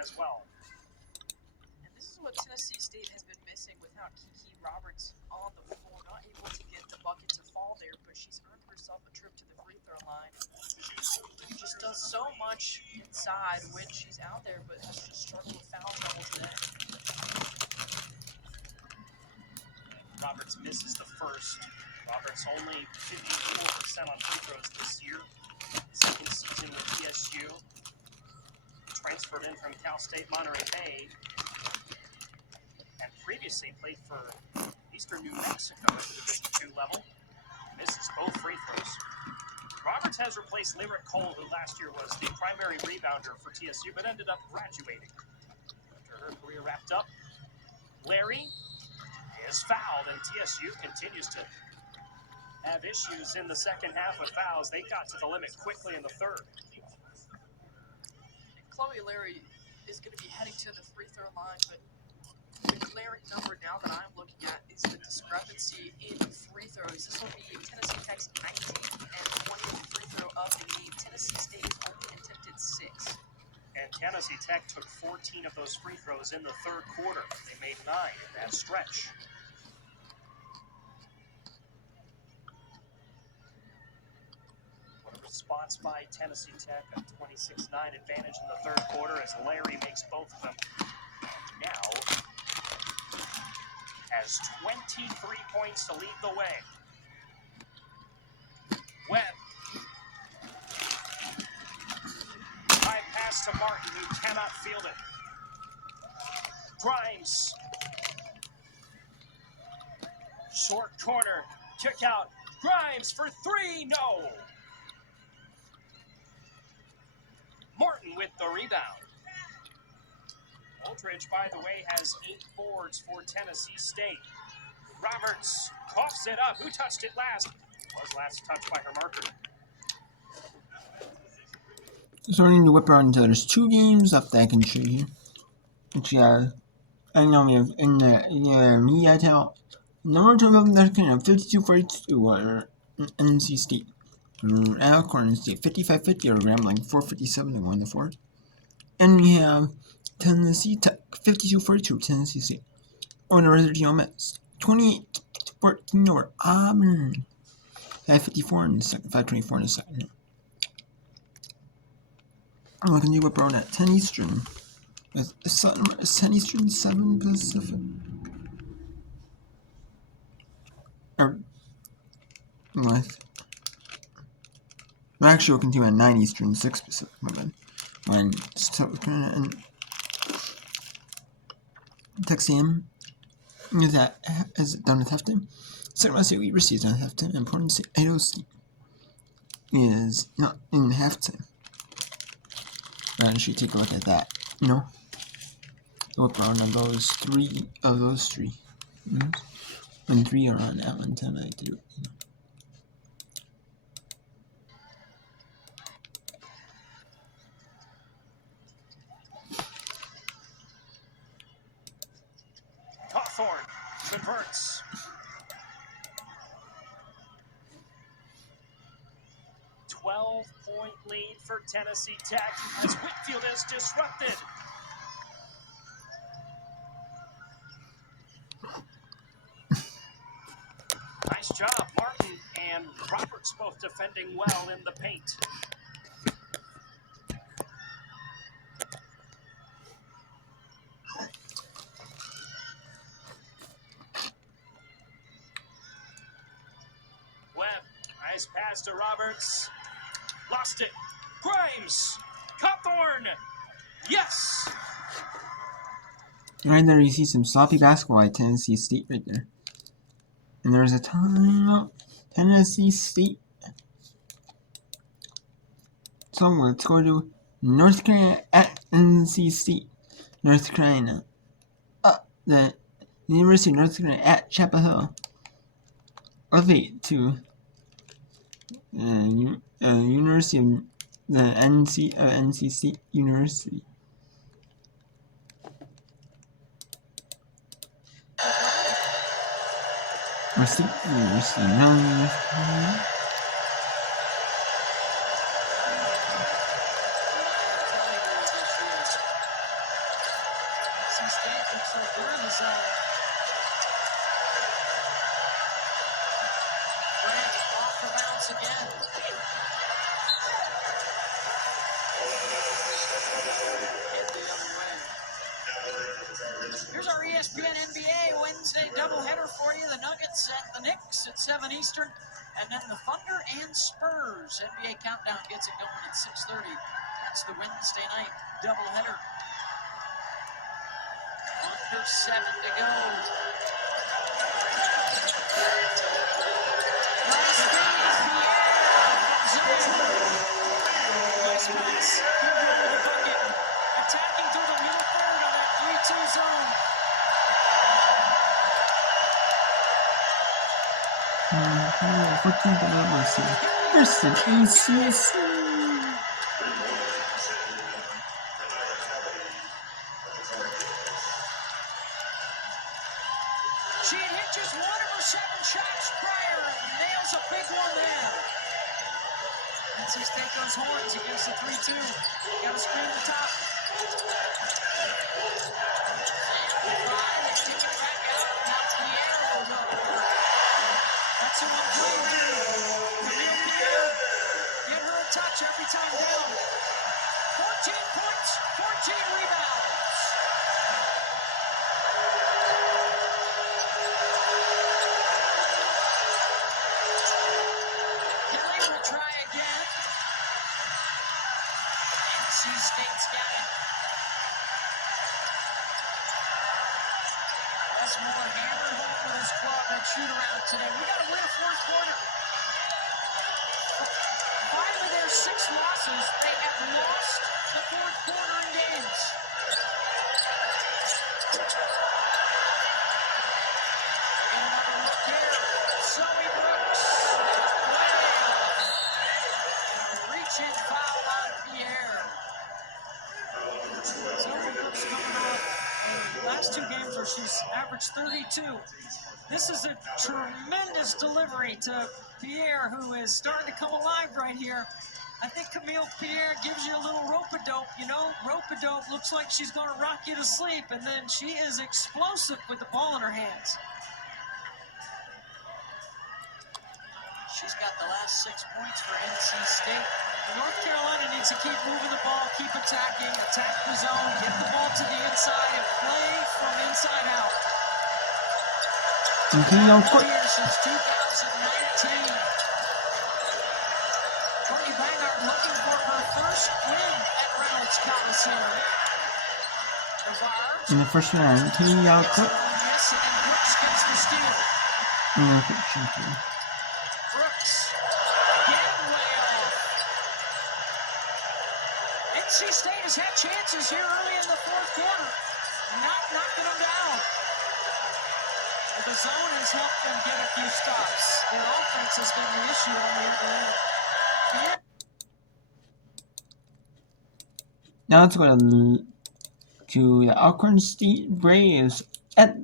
as well. And this is what Tennessee State has been missing without Kiki Roberts on the floor. Not able to get the bucket to fall there, but she's earned herself a trip to the free throw line. She just does so much inside when she's out there, but has just struggled with foul trouble today. Roberts misses the first. Roberts only 54% on free throws this year. Second season with TSU. Transferred in from Cal State Monterey Bay. And previously played for Eastern New Mexico at the Division II level. Misses both free throws. Roberts has replaced Lyric Cole, who last year was the primary rebounder for TSU, but ended up graduating. After her career wrapped up, Larry is fouled, and TSU continues to have issues in the second half with fouls. They got to the limit quickly in the third. Chloe Larry is going to be heading to the free throw line, but the glaring number now that I'm looking at is the discrepancy in free throws. This will be Tennessee Tech's 19th and 20th free throw of the game. Tennessee State only attempted 6. And Tennessee Tech took 14 of those free throws in the third quarter. They made 9 in that stretch. What a response by Tennessee Tech, a 26-9 advantage in the third quarter as Larry makes both of them. Now has 23 points to lead the way. Webb. High pass to Martin, who cannot field it. Grimes. Short corner. Kick out. Grimes for 3. No. Morton with the rebound. Aldridge, by the way, has 8 boards for Tennessee State. Roberts coughs it up. Who touched it last? Was last touched by her marker. So we need to whip around until there's 2 games left that I can show you. Which, yeah, I know we have in the media tell. Number 2 of them that can have 52-42 are NC State. Alcorn State 55-50 or Grambling 457 and 1 to 4. And we have Tennessee Tech 52-42 Tennessee State. Or the Reservoir Mets 28-14 over Auburn 554 in the second, 524 in the second. I'm looking to whip around at 10 Eastern. Is 10 Eastern 7 Pacific? Or what? I'm actually looking to at 9 Eastern, 6 Pacific, my bad. And Texium is done with halftime. Second West State receives on halftime. Important State Idaho State is not in halftime. Why don't you take a look at that? You know? Look around on those 3 of those 3. When 3 are on at one time, I do it, you know. Hawthorne converts. .point lead for Tennessee Tech as Whitfield is disrupted. Nice job, Martin and Roberts both defending well in the paint. Webb, nice pass to Roberts. Lost it. Grimes. Cawthorn. Yes. Right there, you see some sloppy basketball at Tennessee State right there. And there's a timeout. Tennessee State. So let's go to North Carolina at NC State. North Carolina. The University of North Carolina at Chapel Hill. Elevate to University of the NC State University. University, no. State looks like they're in the zone. Grant off the bounce again. And the other way. Here's our ESPN NBA Wednesday doubleheader for you. The Nuggets at the Knicks at 7 Eastern. And then the Thunder and Spurs. NBA Countdown gets it going at 6:30. That's the Wednesday night doubleheader. Under 7 to go. Nice feed, Pierre from Zion. Nice pass. Good roll to the bucket. Attacking through the middle third on that 3-2 zone. Versus ACC. She had hit just one of her 7 shots prior and nails a big one there. NC State goes horns against the 3-2. Got to screen the top. And they kick it back out. Now Pierre will go to work. That's who I'm playing to. Camille Pierre. Get her a touch every time down. 14 points, 14 rebounds. Kelly will try again. NC State's got it. Westmore hammered home with his club and shoot around today. We got to win a fourth quarter. 5 of their 6 losses, they have lost the fourth quarter in games. And another look here. Zoe Brooks. Way off. And a reach-in foul on Pierre. Zoe Brooks coming off the last 2 games where she's averaged 32. This is a tremendous delivery to Pierre, who is starting to come alive right here. I think Camille Pierre gives you a little rope-a-dope. You know, rope-a-dope looks like she's going to rock you to sleep, and then she is explosive with the ball in her hands. She's got the last 6 points for NC State. North Carolina needs to keep moving the ball, keep attacking, attack the zone, get the ball to the inside, and play from inside out. Continue quick. Here since 2019. Courtney Bangard looking for her first win at Reynolds Coliseum. In the first round, Katie out quick. Yes, and then Brooks gets the steal. Brooks, again way off. NC State has had chances here early in the fourth quarter, not knocking them down. Well, the zone has helped them get a few stops. Their offense has been the issue on the other end. Yeah. Now let's go to the Alcorn State Braves at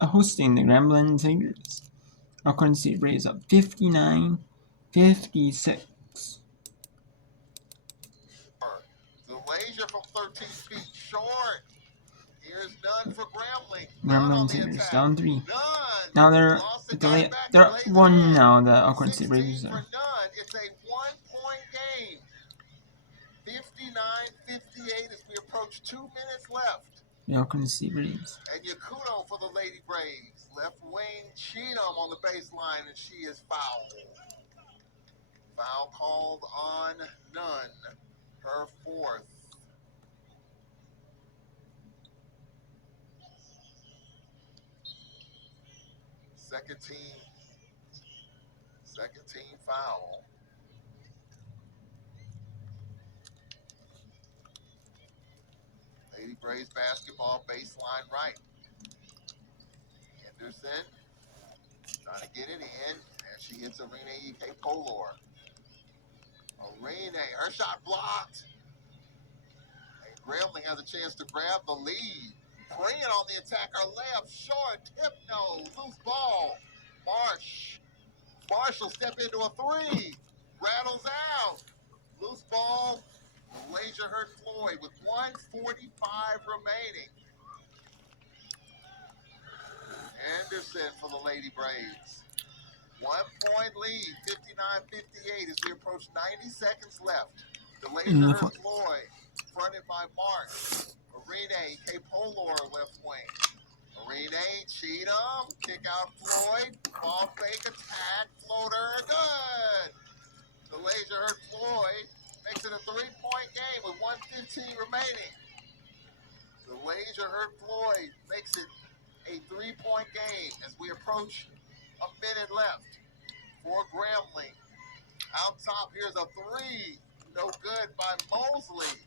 hosting the Grambling Tigers. Alcorn State Braves up 59-56. Malaysia from 13 feet short. Here's none for Grambling. Grambling Tigers down 3. None. Now they're up 1 now. The Alcorn State Braves For are. none. It's a 1-point game. 59-58 as we approach 2 minutes left. The Alcorn State Braves. And Yakuto for the Lady Braves. Left wing Cheatham on the baseline, and she is fouled. Foul called on Nunn. Her 4th. Second team foul. Lady Braves basketball baseline right. Henderson trying to get it in, and she hits Arena E.K. Polor. Arena, her shot blocked. And Grambling has a chance to grab the lead. Bring it on the attacker left, short, tip no, loose ball. Marsh will step into a 3. Rattles out. Loose ball. Malaysia hurt Floyd with 1:45 remaining. Anderson for the Lady Braves. 1 point lead, 59-58 as we approach 90 seconds left. The Laser Hurt Floyd, fronted by Marsh. Arene K. Polor left wing. Arene, Cheatham, kick out Floyd, ball fake, attack, floater, good. The Laser Hurt Floyd makes it a 3-point game with 1:15 remaining. The Laser Hurt Floyd makes it a 3-point game as we approach a minute left for Grambling. Out top, here's a 3. No good by Mosley.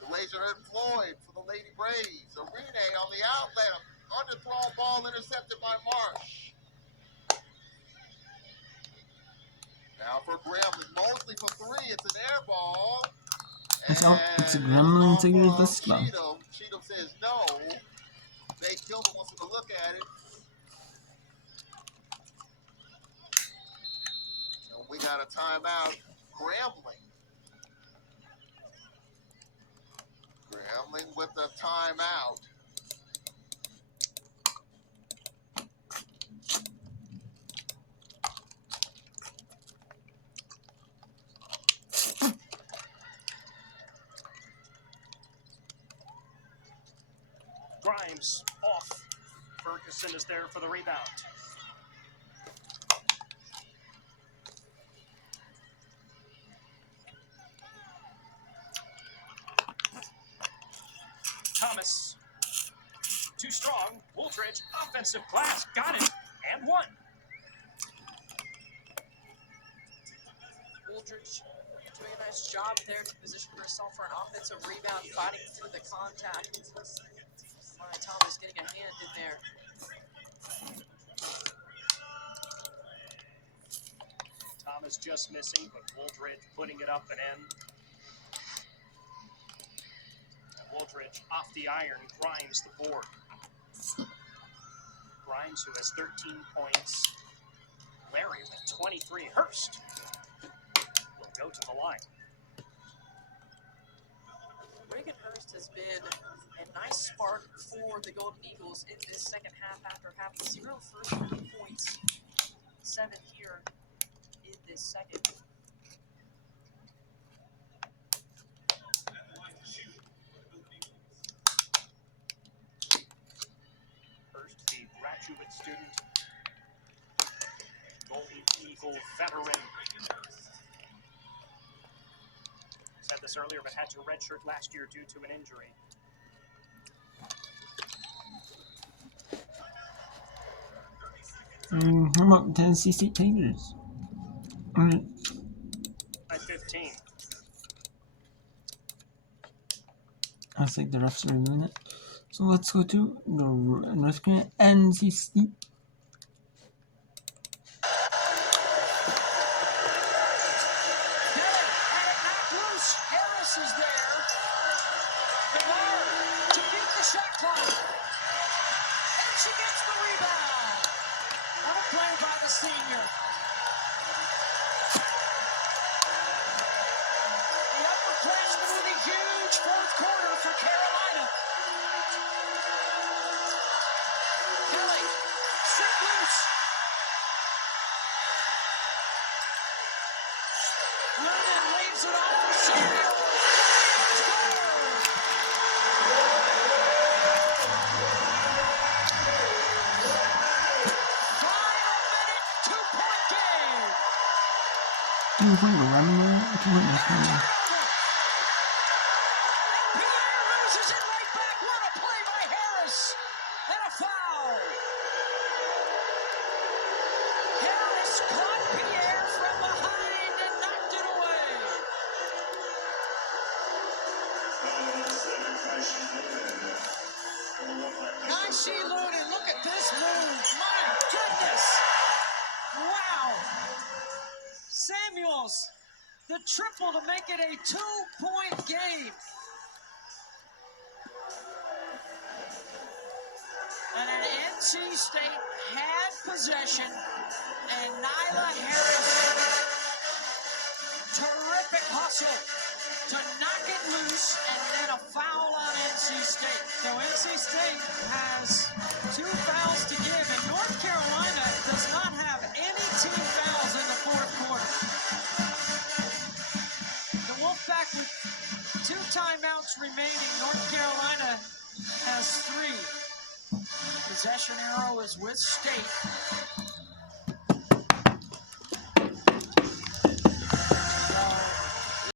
The Laser Hurt Floyd for the Lady Braves. Arene on the outlet. Underthrown ball intercepted by Marsh. Now for Grambling. Mosley for 3. It's an air ball. It's a Gremlin Tigers basketball. Cheatham says no. Nate Gilman wants him to look at it. And we got a timeout. Grambling. Grambling with the timeout. Grimes off. Ferguson is there for the rebound. Thomas. Too strong. Wooldridge. Offensive glass. Got it. And one. Wooldridge doing a nice job there to position herself for an offensive rebound, fighting through the contact. Ryan Thomas getting a hand in there. Thomas just missing, but Wooldridge putting it up and in. Wooldridge off the iron, Grimes the board. Grimes, who has 13 points. Larry with 23. Hurst will go to the line. Reagan Hurst has been a nice spark for the Golden Eagles in this second half after having 0 first-quarter points, 7 here in this second. Hurst, the graduate student, Golden Eagle veteran. Said this earlier, but had to redshirt last year due to an injury. How about Tennessee State Tigers? At 15. I think the refs are doing it. So let's go to the North Carolina NC State. Harris is there. The guard to beat the shot clock. And she gets the rebound. What a play by the senior. The upperclassman with a huge fourth quarter for Carolina. Kelly, set loose. Lerman leaves it off for Samuel. Pierre loses it right back. What a play by Harris. And a foul. Harris caught Pierre from behind and knocked it away. Nice Looney, look at this move. My goodness. Wow. Samuels, the triple to make it a 2-point game. And an NC State had possession, and Nyla Harris, terrific hustle to knock it loose, and then a foul on NC State. So NC State has 2 fouls to give, and North fouls in the fourth quarter. The Wolfpack with 2 timeouts remaining. North Carolina has 3. Possession arrow is with State.